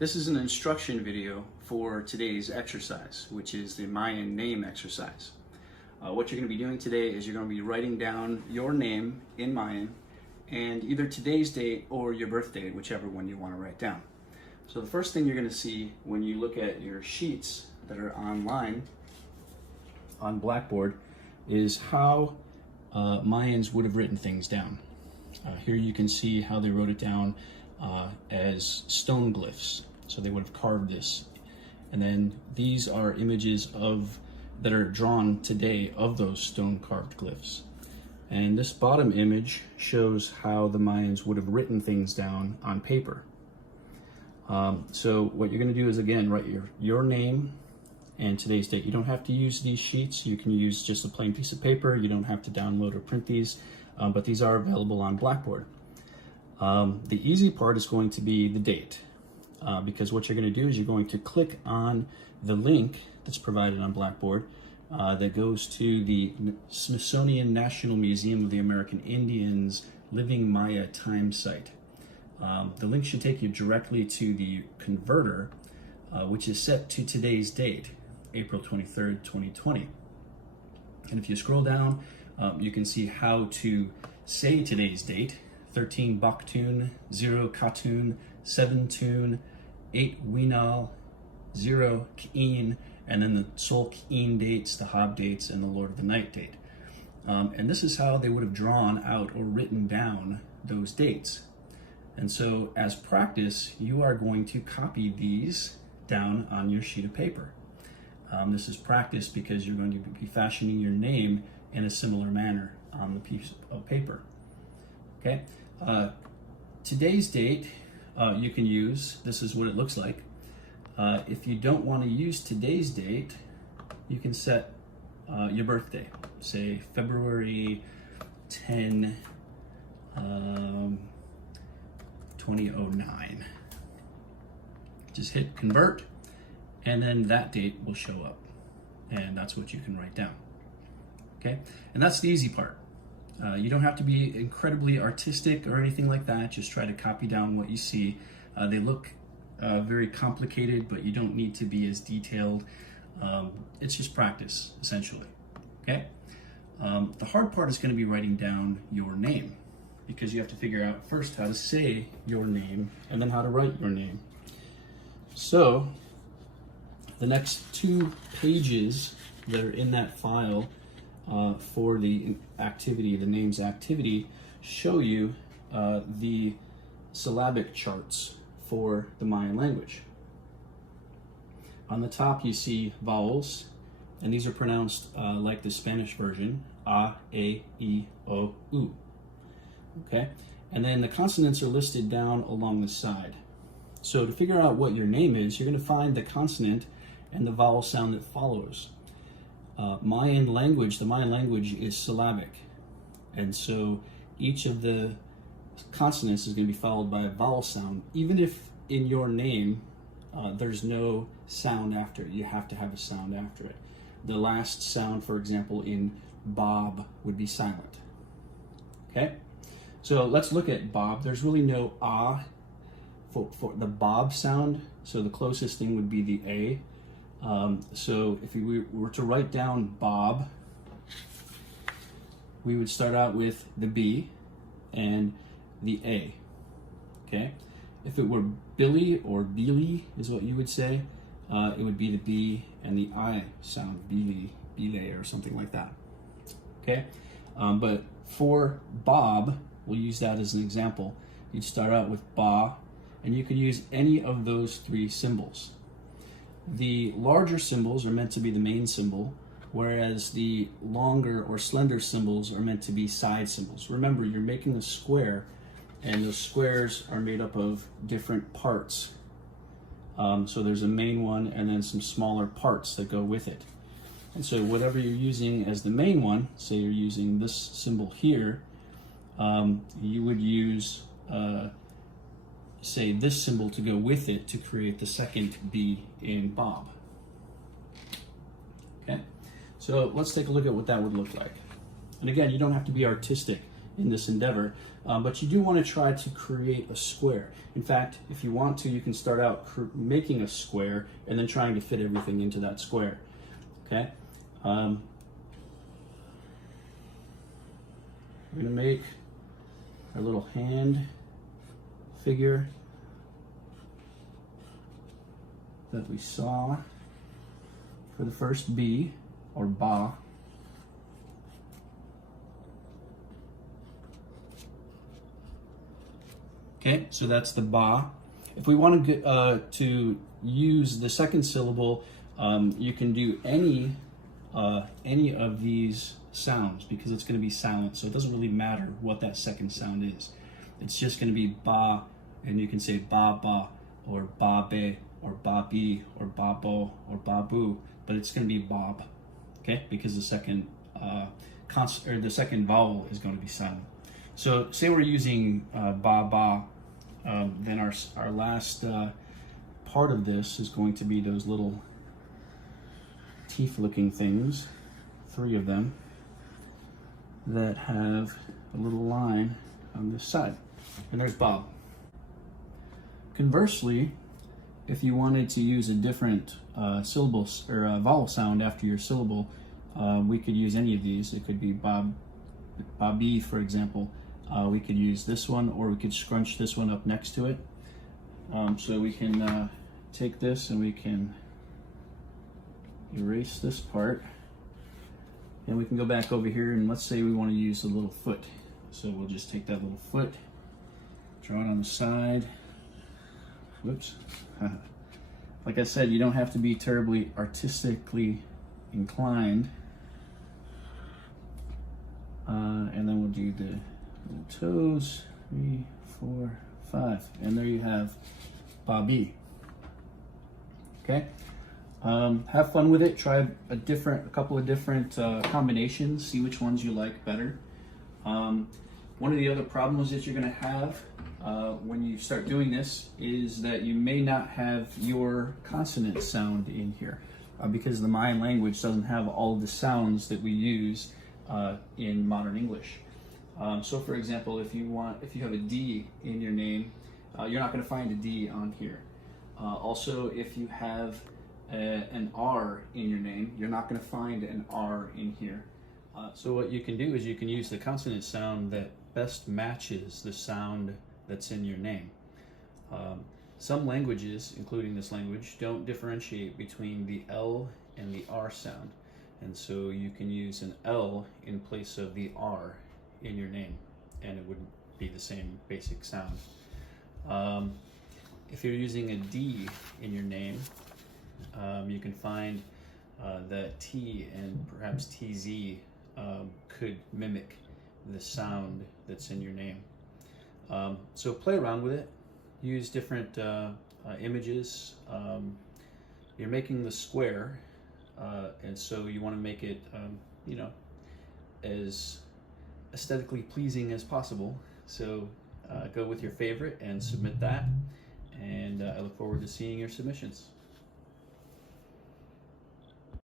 This is an instruction video for today's exercise, which is the Mayan name exercise. What you're going to be doing today is you're going to be writing down your name in Mayan and either today's date or your birth date, whichever one you want to write down. So the first thing you're going to see when you look at your sheets that are online on Blackboard is how Mayans would have written things down. Here you can see how they wrote it down as stone glyphs. So they would have carved this. And then these are images that are drawn today of those stone carved glyphs. And this bottom image shows how the Mayans would have written things down on paper. So what you're going to do is, again, write your name and today's date. You don't have to use these sheets. You can use just a plain piece of paper. You don't have to download or print these, but these are available on Blackboard. The easy part is going to be the date, because what you're going to do is you're going to click on the link that's provided on Blackboard that goes to the Smithsonian National Museum of the American Indians Living Maya Time site. The link should take you directly to the converter, which is set to today's date, April 23rd, 2020. And if you scroll down, you can see how to say today's date: 13 Baktun, 0 Katun, 7 Tun, 8 Winal, 0 K'in, and then the Sol K'in dates, the Hob dates, and the Lord of the Night date. And this is how they would have drawn out or written down those dates. And so as practice, you are going to copy these down on your sheet of paper. This is practice because you're going to be fashioning your name in a similar manner on the piece of paper. Okay, today's date you can use. This is what it looks like. If you don't want to use today's date, you can set your birthday. Say February 10, 2009. Just hit convert, and then that date will show up, and that's what you can write down. Okay, and that's the easy part. You don't have to be incredibly artistic or anything like that. Just try to copy down what you see. They look very complicated, but you don't need to be as detailed. It's just practice, essentially. Okay. The hard part is going to be writing down your name, because you have to figure out first how to say your name and then how to write your name. So the next 2 pages that are in that file for the activity, the names activity, show you the syllabic charts for the Mayan language. On the top you see vowels, and these are pronounced like the Spanish version: A, E, I, O, U. Okay, and then the consonants are listed down along the side. So to figure out what your name is, you're going to find the consonant and the vowel sound that follows. The Mayan language is syllabic, and so each of the consonants is going to be followed by a vowel sound. Even if in your name there's no sound after it, you have to have a sound after it. The last sound, for example, in Bob would be silent. Okay, so let's look at Bob. There's really no ah for the Bob sound, so the closest thing would be the A. So if we were to write down Bob, we would start out with the B and the A. Okay, if it were Billy or Billy is what you would say, it would be the B and the I sound, Billy, Bile, or something like that. Okay, but for Bob, we'll use that as an example. You'd start out with Ba, and you could use any of those 3 symbols. The larger symbols are meant to be the main symbol, whereas the longer or slender symbols are meant to be side symbols. Remember, you're making a square, and the squares are made up of different parts. So there's a main one and then some smaller parts that go with it. And so whatever you're using as the main one, say you're using this symbol here, you would use say this symbol to go with it to create the second B in Bob. Okay, so let's take a look at what that would look like. And again, you don't have to be artistic. in this endeavor, but you do want to try to create a square. In fact, if you want to, you can start out making a square and then trying to fit everything into that square. Okay? We're going to make our little hand figure that we saw for the first B, or ba. Okay, so that's the ba. If we want to use the second syllable, you can do any of these sounds, because it's going to be silent, so it doesn't really matter what that second sound is. It's just going to be ba, and you can say ba ba, or ba be, or ba bi, or ba bo, or ba boo, but it's going to be bob, okay? Because the second the second vowel is going to be silent. So say we're using ba ba, then our last part of this is going to be those little teeth-looking things, 3 of them, that have a little line on this side. And there's Bob. Conversely, if you wanted to use a different syllable or vowel sound after your syllable, we could use any of these. It could be Bob, Bobby, for example. We could use this one, or we could scrunch this one up next to it. So we can take this and we can erase this part. And we can go back over here, and let's say we want to use a little foot. So we'll just take that little foot, draw it on the side. Whoops. Like I said, you don't have to be terribly artistically inclined. And then we'll do the little toes, 3, 4, 5. And there you have Bobby. Okay? Have fun with it. Try a couple of different combinations. See which ones you like better. One of the other problems that you're going to have when you start doing this is that you may not have your consonant sound in here because the Mayan language doesn't have all of the sounds that we use in modern English. So, for example, if you have a D in your name, you're not going to find a D on here. Also, if you have an R in your name, you're not going to find an R in here. So what you can do is you can use the consonant sound that best matches the sound that's in your name. Some languages, including this language, don't differentiate between the L and the R sound. And so you can use an L in place of the R in your name, and it wouldn't be the same basic sound. If you're using a D in your name, you can find that T and perhaps TZ could mimic the sound that's in your name. So play around with it. Use different images. You're making the square, and so you want to make it, as aesthetically pleasing as possible. So go with your favorite and submit that. And I look forward to seeing your submissions.